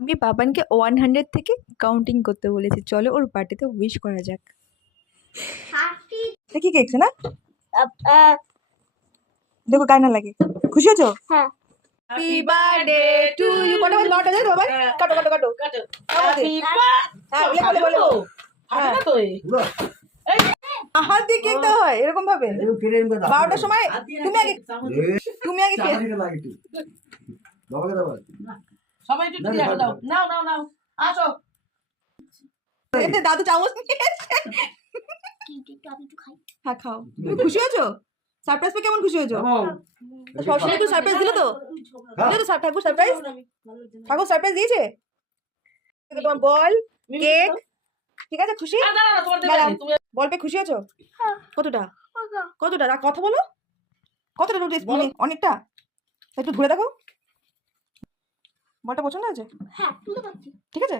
আমি পাপানকে 100 থেকে কাউন্টিং করতে বলেছি, চলো ওর পার্টিতে উইশ করা যাক। কি কেকছে না দেখো কার না লাগে। খুশি হয়েছো? হ্যাঁ। Happy birthday to you. কত বল নটা যায় বাবা, কাটো কাটো কাটো। Happy birthday. হ্যাঁ বলে বলে হ্যাঁ তো হাত দিয়ে কেক দেওয়া হয় এরকম ভাবে 12টার সময়। তুমি আগে সবাই একটু দিয়ে দাও। নাও নাও নাও, আসো। এতে দাদু চামচ নিয়ে এসেছে। হ্যাঁ খাও। তুমি খুশি হয়েছো? সারপ্রাইজ পেয়ে কেমন খুশি হয়েছো? সবসময় একটু সারপ্রাইজ দিল তো? দিল তো ঠাকুর সারপ্রাইজ? ঠাকুর সারপ্রাইজ দিয়েছে? তোমার বল কেক ঠিক আছে? খুশি? বল পেয়ে খুশি হয়েছো? কতটা কতটা কথা বলো। কতটা রোজ অনেকটা। একটু ঘুরে দেখো। বলটা পছন্দ হয়েছে? হ্যাঁ ঠিক আছে।